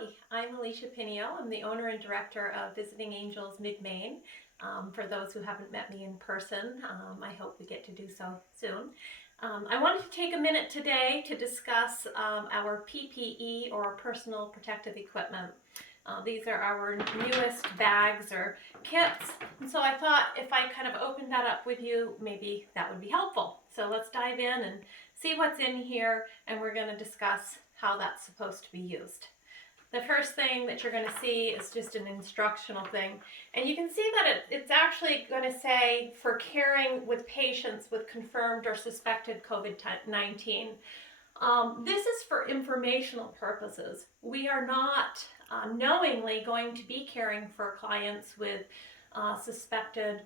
Hi, I'm Alicia Pinio. I'm the owner and director of Visiting Angels Mid-Maine. For those who haven't met me in person, I hope we get to do so soon. I wanted to take a minute today to discuss our PPE, or personal protective equipment. These are our newest bags or kits, and so I thought if I kind of opened that up with you, maybe that would be helpful. So let's dive in and see what's in here, and we're going to discuss how that's supposed to be used. The first thing that you're going to see is just an instructional thing, and you can see that it's actually going to say for caring with patients with confirmed or suspected COVID-19. This is for informational purposes. We are not knowingly going to be caring for clients with suspected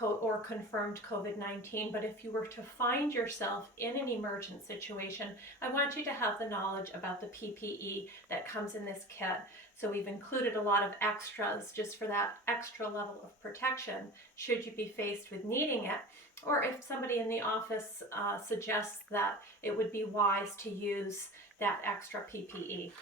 or confirmed COVID-19, but if you were to find yourself in an emergent situation, I want you to have the knowledge about the PPE that comes in this kit. So we've included a lot of extras just for that extra level of protection should you be faced with needing it, or if somebody in the office suggests that it would be wise to use that extra PPE.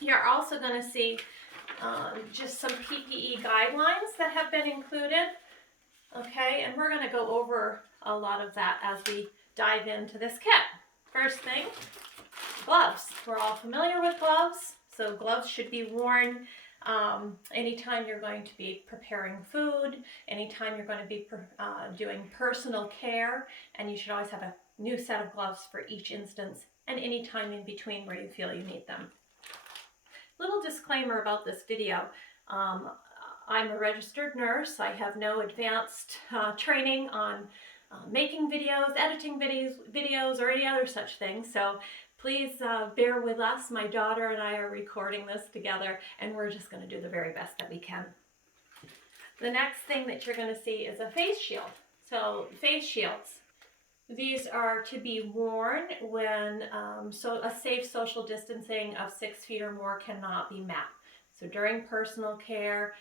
You're also going to see just some PPE guidelines that have been included. Okay, and we're going to go over a lot of that as we dive into this kit. First thing, gloves. We're all familiar with gloves, so gloves should be worn anytime you're going to be preparing food, anytime you're going to be doing personal care, and you should always have a new set of gloves for each instance and any time in between where you feel you need them. Little disclaimer about this video. I'm a registered nurse. I have no advanced training on making videos, editing videos, or any other such thing. So please bear with us. My daughter and I are recording this together, and we're just going to do the very best that we can. The next thing that you're going to see is a face shield. So face shields. These are to be worn when a safe social distancing of 6 feet or more cannot be met. So during personal care,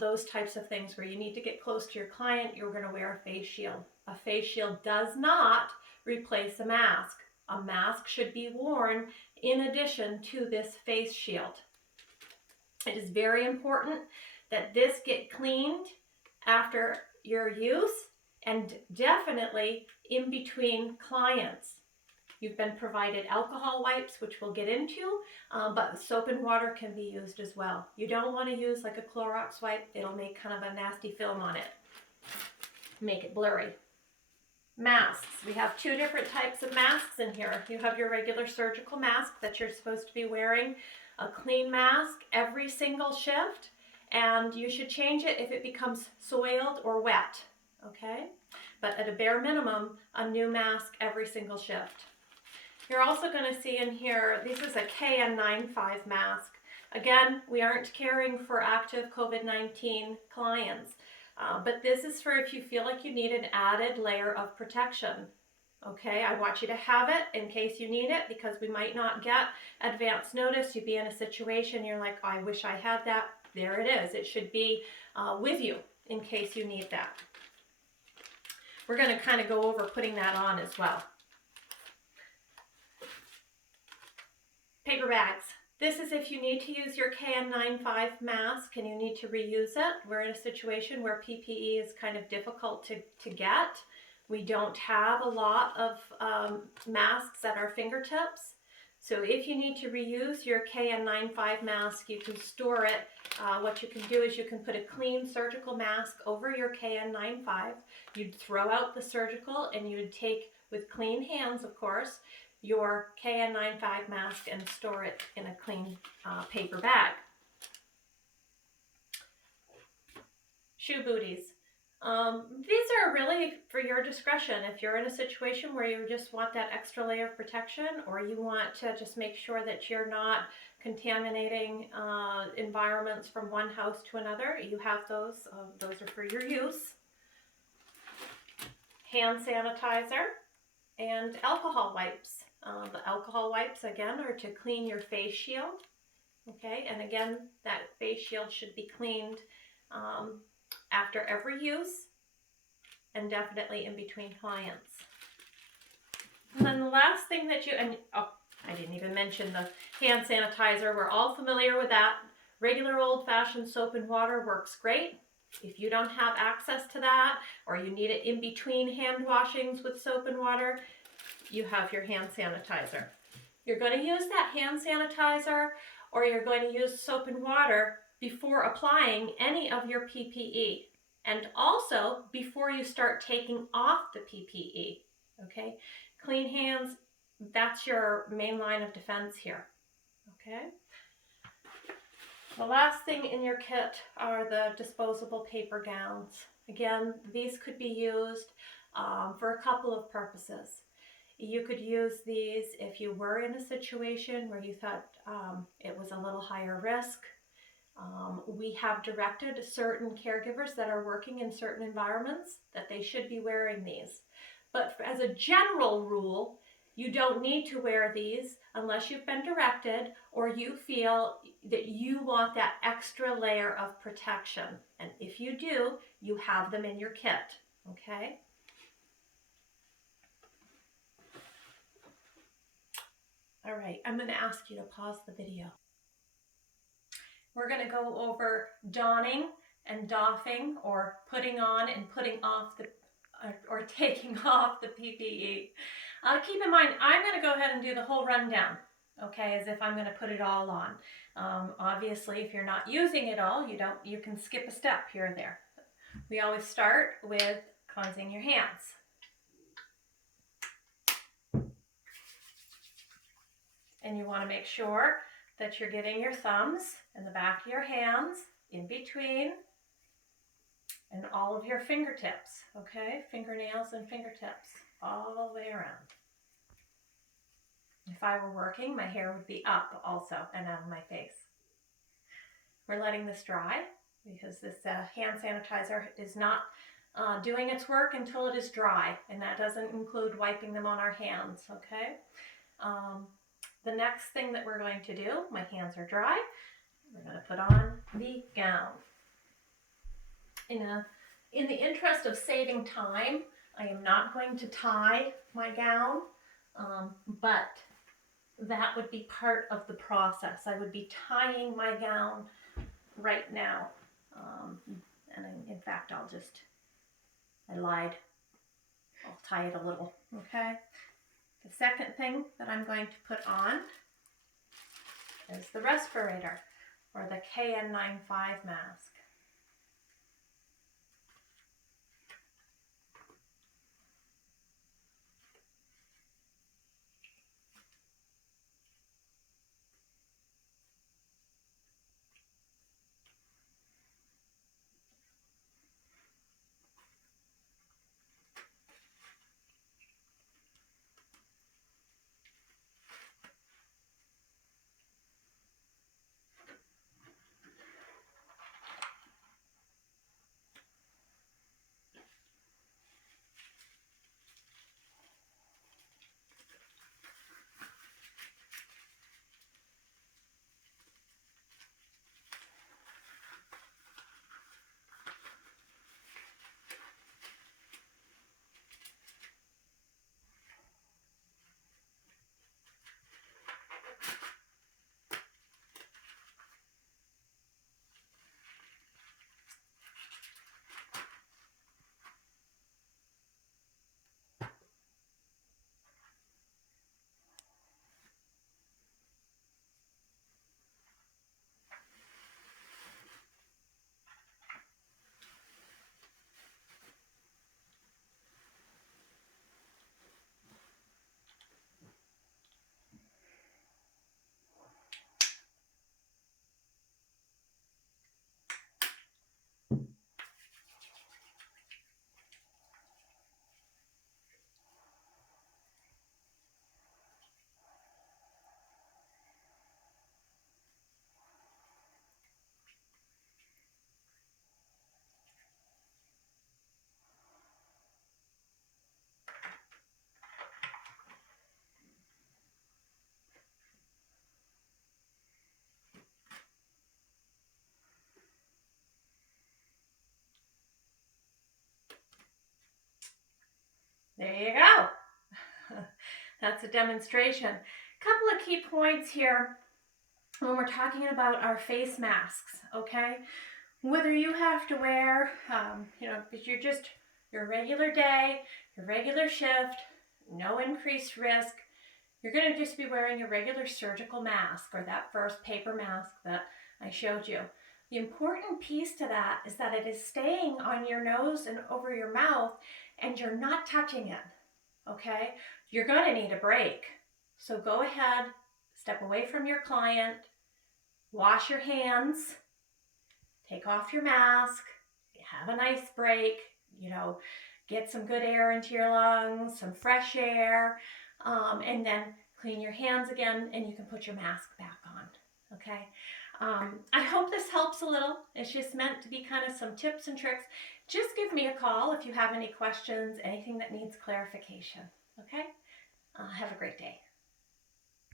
those types of things where you need to get close to your client, you're going to wear a face shield. A face shield does not replace a mask. A mask should be worn in addition to this face shield. It is very important that this get cleaned after your use and definitely in between clients. You've been provided alcohol wipes, which we'll get into, but soap and water can be used as well. You don't want to use like a Clorox wipe. It'll make kind of a nasty film on it, make it blurry. Masks. We have two different types of masks in here. You have your regular surgical mask that you're supposed to be wearing, a clean mask every single shift, and you should change it if it becomes soiled or wet, okay? But at a bare minimum, a new mask every single shift. You're also going to see in here, this is a KN95 mask. Again, we aren't caring for active COVID-19 clients, but this is for if you feel like you need an added layer of protection. Okay, I want you to have it in case you need it, because we might not get advance notice. You'd be in a situation, you're like, I wish I had that. There it is. It should be with you in case you need that. We're going to kind of go over putting that on as well. Paper bags. This is if you need to use your KN95 mask and you need to reuse it. We're in a situation where PPE is kind of difficult to get. We don't have a lot of masks at our fingertips. So if you need to reuse your KN95 mask, you can store it. What you can do is you can put a clean surgical mask over your KN95. You'd throw out the surgical and you would take, with clean hands of course, your KN95 mask and store it in a clean paper bag. Shoe booties. These are really for your discretion. If you're in a situation where you just want that extra layer of protection, or you want to just make sure that you're not contaminating environments from one house to another, you have those. Those are for your use. Hand sanitizer and alcohol wipes. The alcohol wipes, again, are to clean your face shield. Okay, and again, that face shield should be cleaned after every use and definitely in between clients. And then the last thing that I didn't even mention the hand sanitizer. We're all familiar with that. Regular old-fashioned soap and water works great. If you don't have access to that, or you need it in between hand washings with soap and water, you have your hand sanitizer. You're going to use that hand sanitizer, or you're going to use soap and water before applying any of your PPE, and also before you start taking off the PPE. Okay? Clean hands, that's your main line of defense here. Okay? The last thing in your kit are the disposable paper gowns. Again, these could be used for a couple of purposes. You could use these if you were in a situation where you thought it was a little higher risk. We have directed certain caregivers that are working in certain environments that they should be wearing these. But as a general rule, you don't need to wear these unless you've been directed or you feel that you want that extra layer of protection. And if you do, you have them in your kit, okay? All right, I'm going to ask you to pause the video. We're going to go over donning and doffing, or putting on and putting off the, or taking off the PPE. Keep in mind, I'm going to go ahead and do the whole rundown, okay, as if I'm going to put it all on. Obviously, if you're not using it all, you can skip a step here or there. We always start with cleansing your hands. And you want to make sure that you're getting your thumbs and the back of your hands in between and all of your fingertips, okay? Fingernails and fingertips all the way around. If I were working, my hair would be up also and out of my face. We're letting this dry because this hand sanitizer is not doing its work until it is dry, and that doesn't include wiping them on our hands, okay? The next thing that we're going to do, my hands are dry, we're going to put on the gown. In the interest of saving time, I am not going to tie my gown, but that would be part of the process. I would be tying my gown right now. And in fact, I lied. I'll tie it a little, okay? The second thing that I'm going to put on is the respirator, or the KN95 mask. There you go. That's a demonstration. couple of key points here when we're talking about our face masks, okay? Whether you have to wear, if you're just your regular day, your regular shift, no increased risk, you're going to just be wearing your regular surgical mask or that first paper mask that I showed you. The important piece to that is that it is staying on your nose and over your mouth and you're not touching it, okay? You're going to need a break. So go ahead, step away from your client, wash your hands, take off your mask, have a nice break, get some good air into your lungs, some fresh air, and then clean your hands again and you can put your mask back on, okay? I hope this helps a little. It's just meant to be kind of some tips and tricks. Just give me a call if you have any questions, anything that needs clarification, okay? Have a great day.